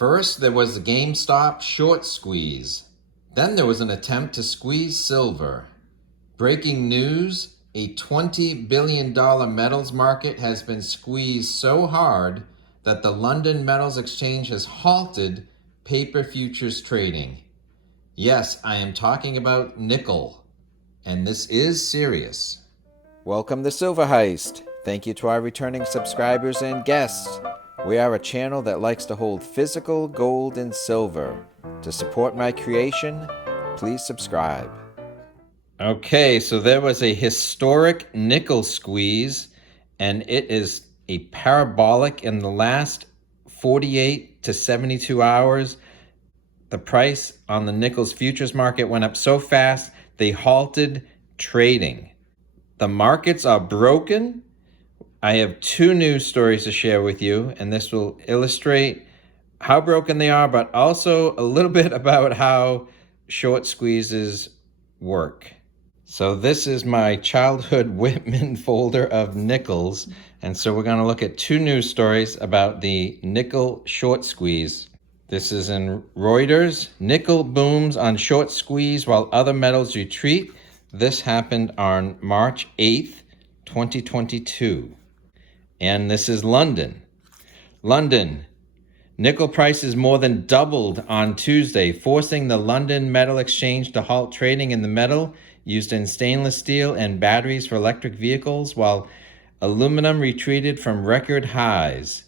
First, there was the GameStop short squeeze. Then there was an attempt to squeeze silver. Breaking news, a $20 billion metals market has been squeezed so hard that the London Metals Exchange has halted paper futures trading. Yes, I am talking about nickel, and this is serious. Welcome to Silver Heist. Thank you to our returning subscribers and guests. We are a channel that likes to hold physical gold and silver. To support my creation, please subscribe. Okay, so there was a historic nickel squeeze, and it is a parabolic in the last 48 to 72 hours. The price on the nickel's futures market went up so fast, they halted trading. The markets are broken. I have two news stories to share with you, and this will illustrate how broken they are, but also a little bit about how short squeezes work. So this is my childhood Whitman folder of nickels, and so we're going to look at two news stories about the nickel short squeeze. This is in Reuters. Nickel booms on short squeeze while other metals retreat. This happened on March 8th, 2022. And this is London. London. Nickel prices more than doubled on Tuesday, forcing the London Metal Exchange to halt trading in the metal used in stainless steel and batteries for electric vehicles, while aluminum retreated from record highs.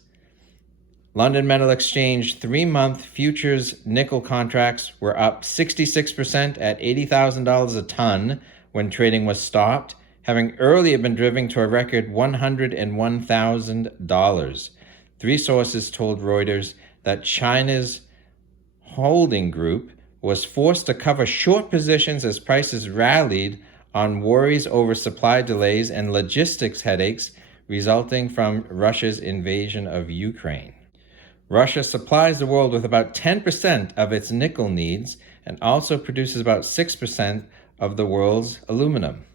London Metal Exchange 3-month futures nickel contracts were up 66% at $80,000 a ton when trading was stopped, having earlier been driven to a record $101,000. Three sources told Reuters that China's holding group was forced to cover short positions as prices rallied on worries over supply delays and logistics headaches resulting from Russia's invasion of Ukraine. Russia supplies the world with about 10% of its nickel needs and also produces about 6% of the world's aluminum.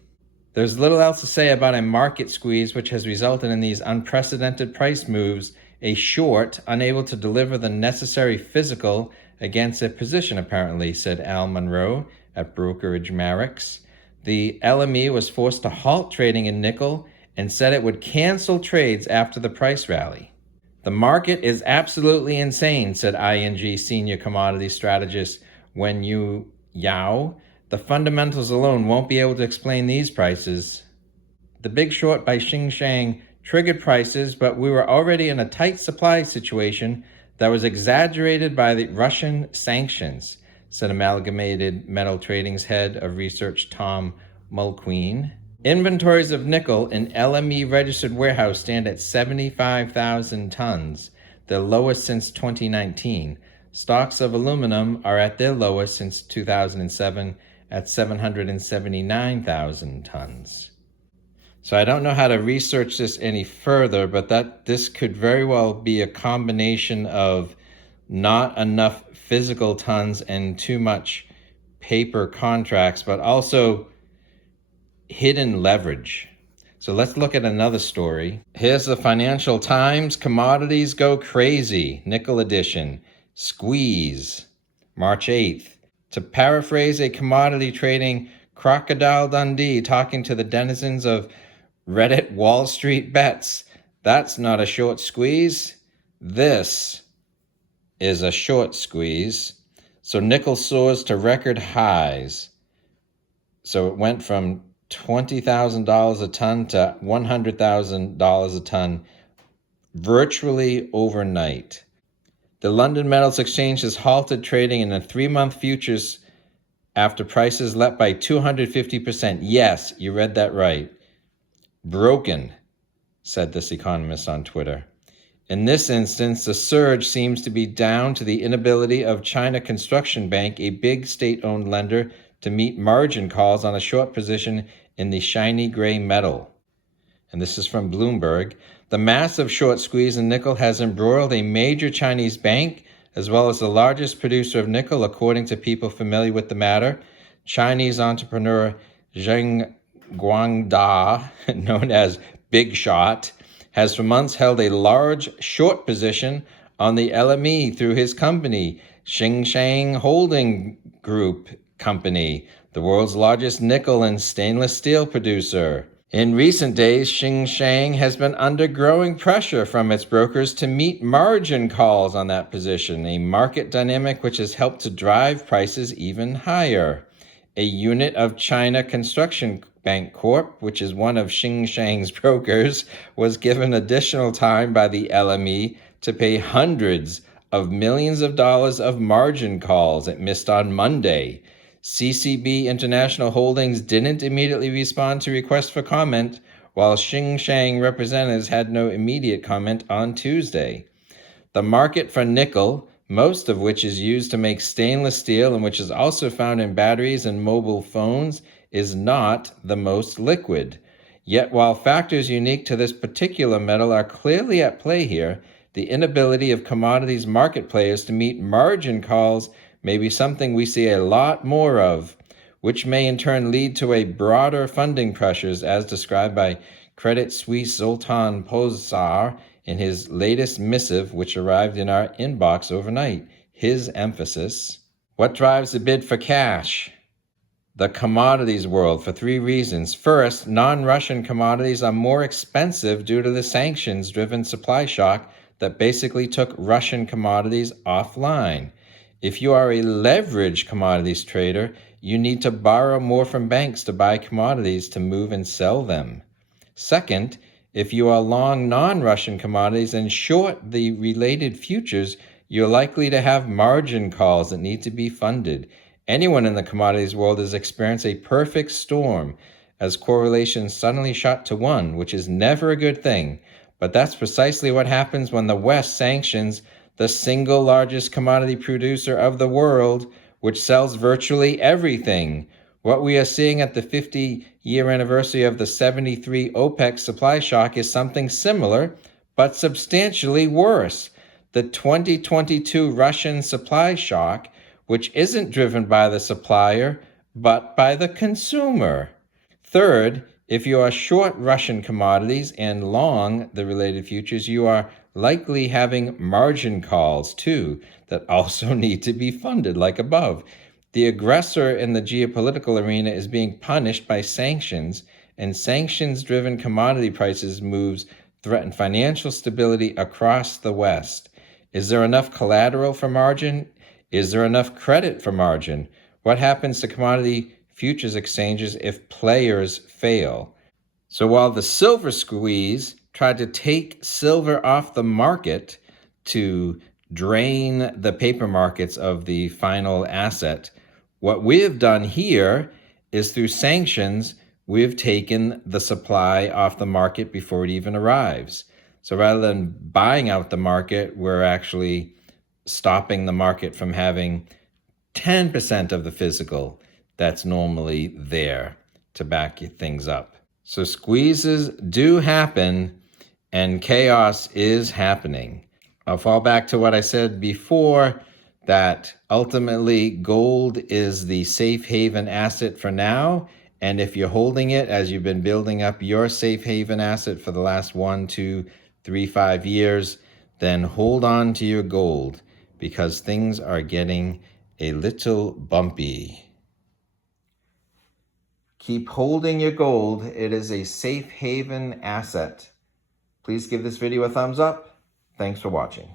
There's little else to say about a market squeeze which has resulted in these unprecedented price moves, a short unable to deliver the necessary physical against their position, apparently, said Al Monroe at brokerage Marex. The LME was forced to halt trading in nickel and said it would cancel trades after the price rally. The market is absolutely insane, said ING senior commodity strategist Wen Yu Yao. The fundamentals alone won't be able to explain these prices. The big short by Xinjiang triggered prices, but we were already in a tight supply situation that was exaggerated by the Russian sanctions, said Amalgamated Metal Trading's head of research Tom Mulqueen. Inventories of nickel in LME registered warehouse stand at 75,000 tons, the lowest since 2019. Stocks of aluminum are at their lowest since 2007 at 779,000 tons. So I don't know how to research this any further, but this could very well be a combination of not enough physical tons and too much paper contracts, but also hidden leverage. So let's look at another story. Here's the Financial Times. Commodities go crazy. Nickel edition. Squeeze. March 8th. To paraphrase a commodity trading Crocodile Dundee talking to the denizens of Reddit Wall Street bets, that's not a short squeeze. This is a short squeeze. So nickel soars to record highs. So it went from $20,000 a ton to $100,000 a ton virtually overnight. The London Metals Exchange has halted trading in the 3-month futures after prices leapt by 250%. Yes, you read that right. Broken, said this economist on Twitter. In this instance, the surge seems to be down to the inability of China Construction Bank, a big state-owned lender, to meet margin calls on a short position in the shiny gray metal. And this is from Bloomberg. The massive short squeeze in nickel has embroiled a major Chinese bank, as well as the largest producer of nickel, according to people familiar with the matter. Chinese entrepreneur Zheng Guangda, known as Big Shot, has for months held a large short position on the LME through his company, Xingshan Holding Group Company, the world's largest nickel and stainless steel producer. In recent days, Xingshan has been under growing pressure from its brokers to meet margin calls on that position, a market dynamic which has helped to drive prices even higher. A unit of China Construction Bank Corp, which is one of Xingshan's brokers, was given additional time by the LME to pay hundreds of millions of dollars of margin calls it missed on Monday. CCB International Holdings didn't immediately respond to requests for comment, while Xingshan representatives had no immediate comment on Tuesday. The market for nickel, most of which is used to make stainless steel and which is also found in batteries and mobile phones, is not the most liquid. Yet while factors unique to this particular metal are clearly at play here, the inability of commodities market players to meet margin calls may be something we see a lot more of, which may in turn lead to a broader funding pressures as described by Credit Suisse Zoltan Pozsar in his latest missive, which arrived in our inbox overnight. His emphasis: what drives the bid for cash? The commodities world, for three reasons. First, non-Russian commodities are more expensive due to the sanctions-driven supply shock that basically took Russian commodities offline. If you are a leveraged commodities trader, you need to borrow more from banks to buy commodities to move and sell them. Second, if you are long non-Russian commodities and short the related futures, you're likely to have margin calls that need to be funded. Anyone in the commodities world has experienced a perfect storm as correlations suddenly shot to 1, which is never a good thing. But that's precisely what happens when the West sanctions the single largest commodity producer of the world, which sells virtually everything. What we are seeing at the 50-year anniversary of the 73 OPEC supply shock is something similar, but substantially worse. The 2022 Russian supply shock, which isn't driven by the supplier, but by the consumer. Third, if you are short Russian commodities and long the related futures, you are likely having margin calls too that also need to be funded like above. The aggressor in the geopolitical arena is being punished by sanctions, and sanctions-driven commodity prices moves threaten financial stability across the West. Is there enough collateral for margin? Is there enough credit for margin? What happens to commodity futures exchanges if players fail? So while the silver squeeze tried to take silver off the market to drain the paper markets of the final asset, what we have done here is through sanctions, we've taken the supply off the market before it even arrives. So rather than buying out the market, we're actually stopping the market from having 10% of the physical that's normally there to back things up. So squeezes do happen and chaos is happening. I'll fall back to what I said before, that ultimately gold is the safe haven asset for now. And if you're holding it as you've been building up your safe haven asset for the last 1, 2, 3, 5 years, then hold on to your gold because things are getting a little bumpy. Keep holding your gold. It is a safe haven asset. Please give this video a thumbs up. Thanks for watching.